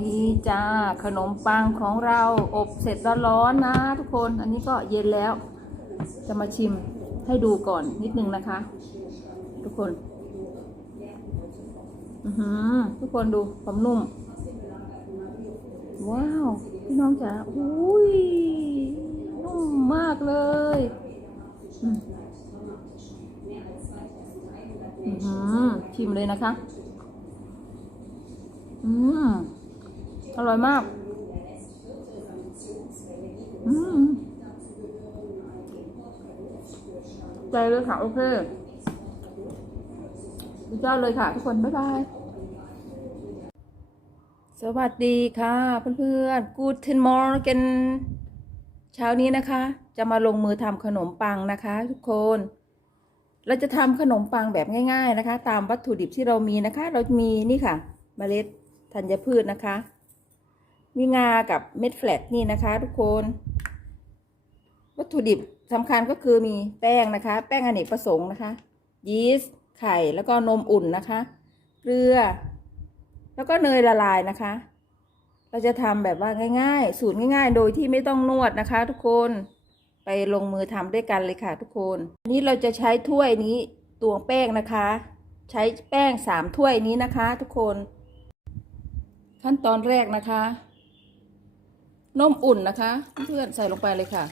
นี่จ้าขนมปังของเราอบเสร็จร้อนๆนะ ทุกคนอันนี้ก็เย็นแล้ว จะมาชิมให้ดูก่อนนิดนึงนะคะ ทุกคนอือหือทุกคนดูความนุ่ม ว้าว พี่น้องจ๋าอุ้ยนุ่มมากเลยอือหือชิมเลยนะคะ อืม อร่อยมาก ใจเลยค่ะ โอเคสุดยอดเลยค่ะ ทุกคน บ๊ายบาย สวัสดีค่ะ เพื่อนๆ Guten Morgen เช้านี้นะคะ จะมาลงมือทำขนมปังนะคะ ทุกคนเราจะทำขนมปังแบบง่าย ๆนะคะ ตามวัตถุดิบที่เรามีนะคะ เรามีนี่ค่ะเมล็ดธัญพืชนะคะ มีงากับเม็ดแฟลกนี่นะคะทุกคน วัตถุดิบสำคัญก็คือมีแป้งนะคะ แป้งอเนกประสงค์นะคะ ยีสต์ไข่แล้วก็นมอุ่นนะคะ เกลือ แล้วก็เนยละลายนะคะ เราจะทำแบบว่าง่าย ๆ สูตรง่าย ๆ โดยที่ไม่ต้องนวดนะคะ ทุกคนไปลงมือทำด้วยกันเลยค่ะ ทุกคนนนี้เราจะใช้ถ้วยนี้ตวงแป้งนะคะ ใช้แป้งสามถ้วยนี้นะคะ ทุกคน ขั้นตอนแรกนะคะ นมอุ่นนะคะ เพื่อนใส่ลงไปเลยค่ะ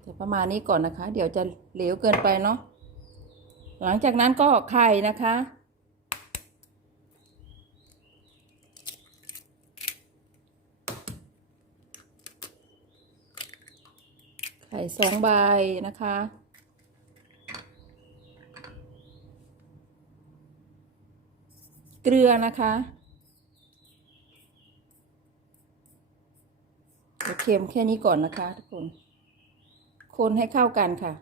ใส่ประมาณนี้ก่อนนะคะ เดี๋ยวจะเหลวเกินไปเนาะหลังจากนั้นก็ไข่นะคะ ไข่สองใบนะคะเกลือนะคะเดี๋ยวเค็มแค่นี้ก่อนนะคะทุกคน คนให้เข้ากันค่ะ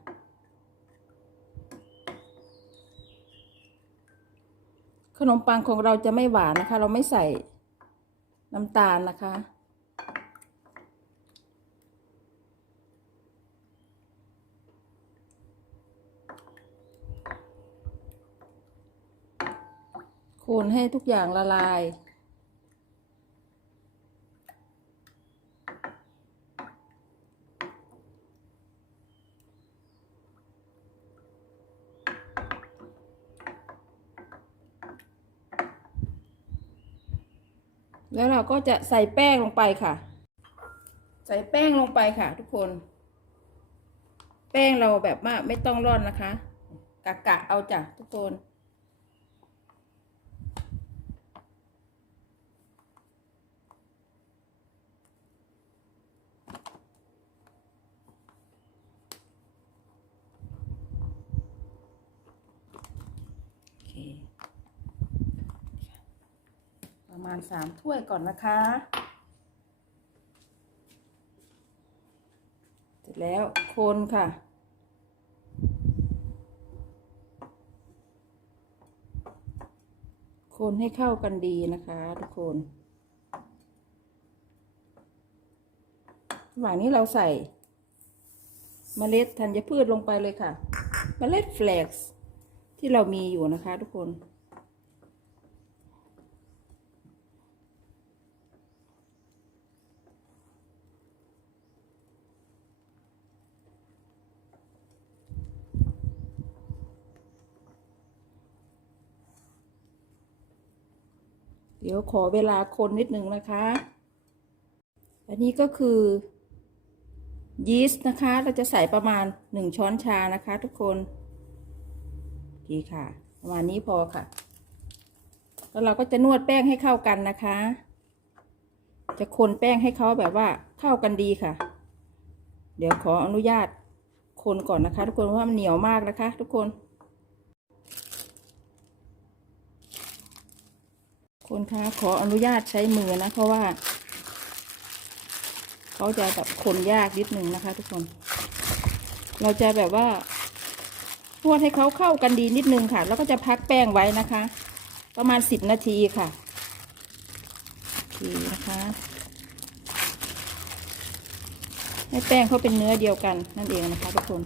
ขนมปังของเราจะไม่หวานนะคะ เราไม่ใส่น้ำตาลนะคะคนให้ทุกอย่างละลาย แล้วเราก็จะใส่แป้งลงไปค่ะ ใส่แป้งลงไปค่ะ ทุกคน แป้งเราแบบว่าไม่ต้องร่อนนะคะ กะกะเอาจ้ะทุกคน โอเค ประ มาณสามถ้วยก่อนนะคะ เสร็จแล้วคนค่ะ คนให้เข้ากันดีนะคะทุกคนระหว่างนี้เราใส่เมล็ดธัญพืชลงไปเลยค่ะเมล็ดแฟลกซ์ที่เรามีอยู่นะคะทุกคน เดี๋ยวขอเวลาคนนิดนึงนะคะ อันนี้ก็คือยีสต์นะคะ เราจะใส่ประมาณหนึ่งช้อนชานะคะ ทุกคน ดีค่ะ ประมาณนี้พอค่ะ แล้วเราก็จะนวดแป้งให้เข้ากันนะคะ จะคนแป้งให้เขาแบบว่าเข้ากันดีค่ะ เดี๋ยวขออนุญาตคนก่อนนะคะ ทุกคนเพราะมันเหนียวมากนะคะ ทุกคน คนคะขออนุญาตใช้มือนะ เพราะว่า เขาจะแบบคนยากนิดนึงนะคะ ทุกคน เราจะแบบว่านวดให้เขาเข้ากันดีนิดนึงค่ะ แล้วก็จะพักแป้งไว้นะคะ ประมาณสิบนาทีค่ะโอเคนะคะให้แป้งเขาเป็นเนื้อเดียวกันนั่นเองนะคะทุกคน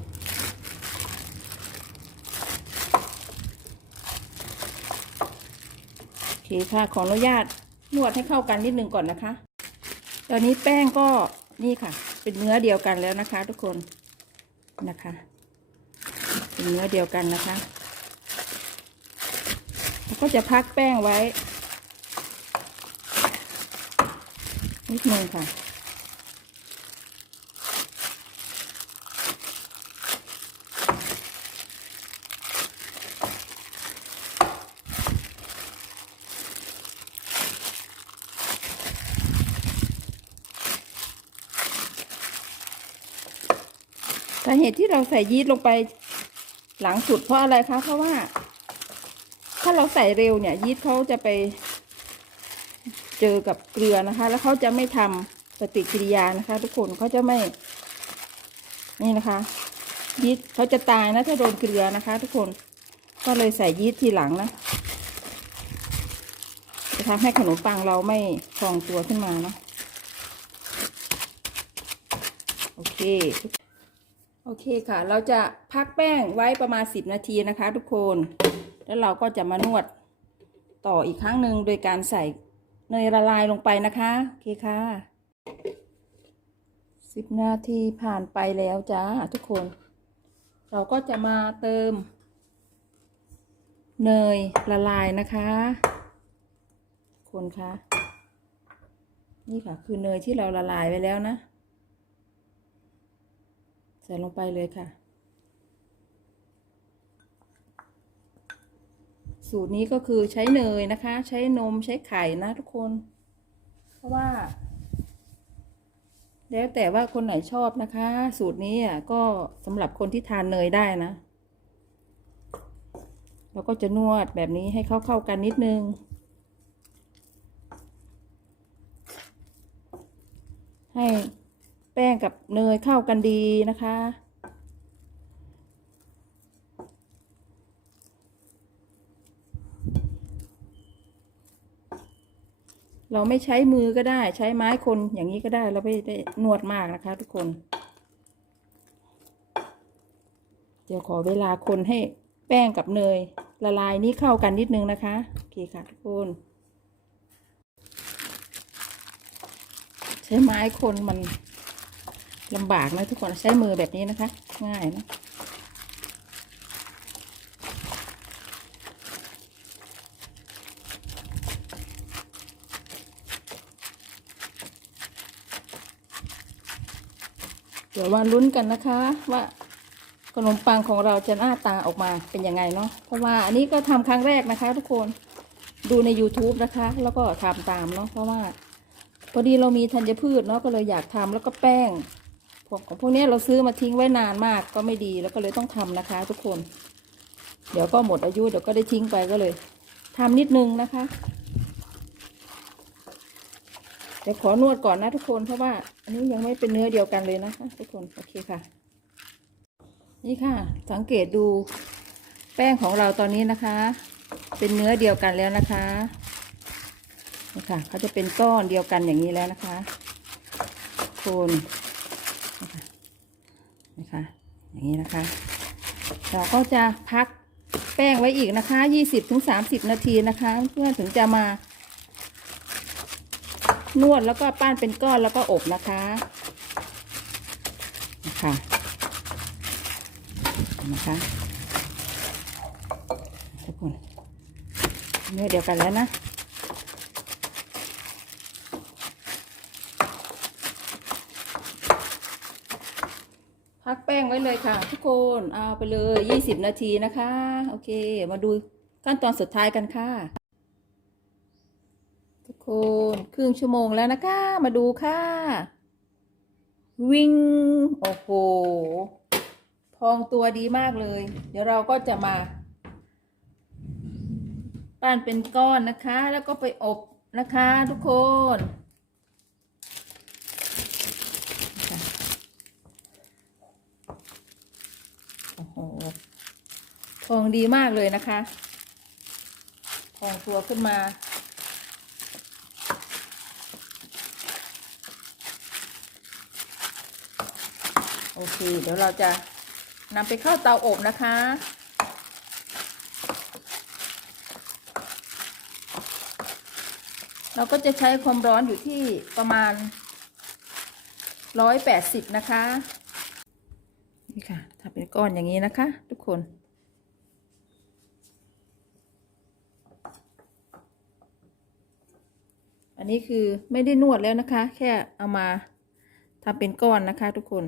โอเคค่ะขออนุญาตนวดให้เข้ากันนิดนึงก่อนนะคะ ตอนนี้แป้งก็นี่ค่ะ เป็นเนื้อเดียวกันแล้วนะคะ ทุกคนนะคะ เป็นเนื้อเดียวกันนะคะแล้วก็จะพักแป้งไว้นิดนึงค่ะาเหตุที่เราใส่ยีสต์ลงไปหลังสุดเพราะอะไรคะ เพราะว่า ถ้าเราใส่เร็วเนี่ย ยีสต์เขาจะไป เจอกับเกลือนะคะ แล้วเขาจะไม่ทำปฏิกิริยานะคะ ทุกคนเขาจะไม่ นี่นะคะ ยีสต์เขาจะตายนะถ้าโดนเกลือนะคะ ทุกคนก็เลยใส่ยีสต์ทีหลังนะจะทำให้ขนมปังเราไม่ฟองตัวขึ้นมาเนาะโอเค โอเคค่ะ เราจะพักแป้งไว้ประมาณ 10 นาทีนะคะทุกคน แล้วเราก็จะมานวดต่ออีกครั้งหนึ่งโดยการใส่เนยละลายลงไปนะคะ โอเคค่ะ 10 นาทีผ่านไปแล้วจ้าทุกคน เราก็จะมาเติม เนยละลายนะคะคนคะนี่ค่ะคือเนยที่เราละลายไว้แล้วนะ ส่ลงไปเลยค่ะ สูตรนี้ก็คือใช้เนยนะคะ ใช้นมใช้ไข่นะทุกคน เพราะว่า แล้วแต่ว่าคนไหนชอบนะคะ สูตรนี้อะก็สำหรับคนที่ทานเนยได้นะ เราก็จะนวดแบบนี้ให้เข้าเข้ากันนิดนึงให้ แป้งกับเนยเข้ากันดีนะคะ เราไม่ใช้มือก็ได้ใช้ไม้คนอย่างนี้ก็ได้เราไม่ได้นวดมากนะคะทุกคน เดี๋ยวขอเวลาคนให้แป้งกับเนยละลายนี้เข้ากันนิดนึงนะคะโอเคค่ะทุกคนใช้ไม้คนมัน ลำบากนะทุกคนใช้มือแบบนี้นะคะ ง่ายนะเดี๋ยวมาลุ้นกันนะคะว่าขนมปังของเราจะหน้าตาออกมาเป็นยังไงเนาะเพราะว่าอันนี้ก็ทำครั้งแรกนะคะ ทุกคนดูใน YouTube นะคะ แล้วก็ทำตามเนาะเพราะว่าพอดีเรามีธัญพืชเนาะก็เลยอยากทำแล้วก็แป้ง วกของพวกนี้เราซื้อมาทิ้งไว้นานมากก็ไม่ดีแล้วก็เลยต้องทำนะคะ ทุกคน เดี๋ยวก็หมดอายุเดี๋ยวก็ได้ทิ้งไปก็เลยทำนิดนึงนะคะเดี๋ยวขอนวดก่อนนะทุกคนเพราะว่าอันนี้ยังไม่เป็นเนื้อเดียวกันเลยนะคะ ทุกคนโอเคค่ะ นี่ค่ะ สังเกตดูแป้งของเราตอนนี้นะคะ เป็นเนื้อเดียวกันแล้วนะคะนี่ค่ะเขาจะเป็นก้อนเดียวกันอย่างนี้แล้วนะคะโคน นะคะ อย่างนี้นะคะ เราก็จะพักแป้งไว้อีกนะคะยี่สิบถึงสามสิบนาทีนะคะ เพื่อถึงจะมานวดแล้วก็ปั้นเป็นก้อนแล้วก็อบนะคะนะคะนะคะทุกคนเนื้อเดียวกันแล้วนะ พักแป้ง ไว้เลยค่ะ ทุกคนเอาไปเลยยี่สิบนาทีนะคะ โอเค มาดูขั้นตอนสุดท้ายกันค่ะ ทุกคนครึ่งชั่วโมงแล้วนะคะ มาดูค่ะ วิ่งโอ้โหพองตัวดีมากเลย เดี๋ยวเราก็จะมาปั้นเป็นก้อนนะคะ แล้วก็ไปอบนะคะ ทุกคนค่ะโอ้โห พ องดีมากเลยนะคะพองตัวขึ้นมา โอเค เดี๋ยวเราจะนำไปเข้าเตาอบนะคะเราก็จะใช้ความร้อนอยู่ที่ประมาณร้อยแปดสิบนะคะ นี่ค่ะทำเป็นก้อนอย่างนี้นะคะ ทุกคน อันนี้คือไม่ได้นวดแล้วนะคะ แค่เอามาทำเป็นก้อนนะคะทุกคน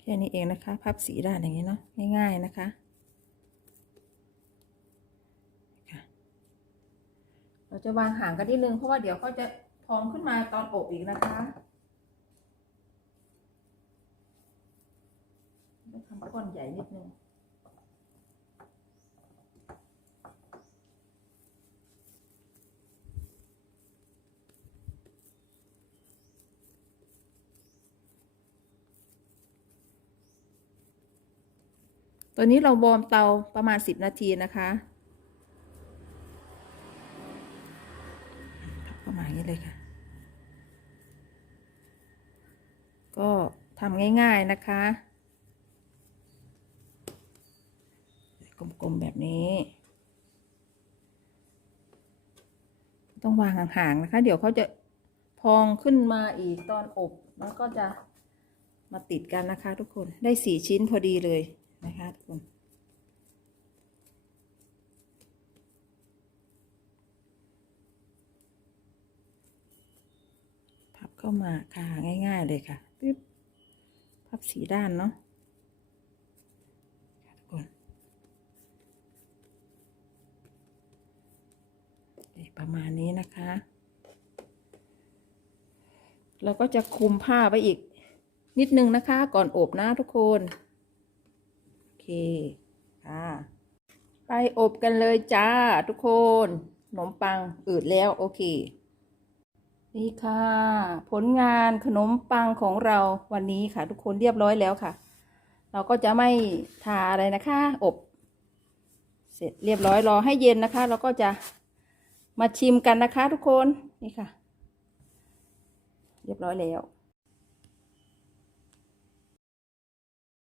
แค่นี้เองนะคะ พับสีด้านอย่างนี้เนาะง่ายๆนะคะเราจะวางห่างกันนิดนึงเพราะว่าเดี๋ยวเขาจะพองขึ้นมาตอนอบอีกนะคะทำก้อนใหญ่นิดนึง ตัวนี้เราวอร์มเตาประมาณ 10 นาทีนะคะ ประมาณนี้เลยค่ะ ก็ทำง่ายๆนะคะ กลมๆแบบนี้ ต้องวางห่างๆนะคะ เดี๋ยวเขาจะพองขึ้นมาอีกตอนอบ แล้วก็จะมาติดกันนะคะทุกคน ได้สี่ชิ้นพอดีเลย นะคะทุกคนพับเข้ามาค่ะง่าย ๆ เลยค่ะปึ๊บพับสีด้านเนาะทุกคนประมาณนี้นะคะแล้วก็จะคลุมผ้าไว้อีกนิดนึงนะคะก่อนอบนะทุกคน เคค่ะ ไปอบกันเลยจ้าทุกคนขนมปังอืดแล้วโอเค นี่ค่ะ ผลงานขนมปังของเราวันนี้ค่ะ ทุกคนเรียบร้อยแล้วค่ะ เราก็จะไม่ทาอะไรนะคะ อบ เสร็จเรียบร้อยรอให้เย็นนะคะ เราก็จะมาชิมกันนะคะ ทุกคนนี่ค่ะ เรียบร้อยแล้ว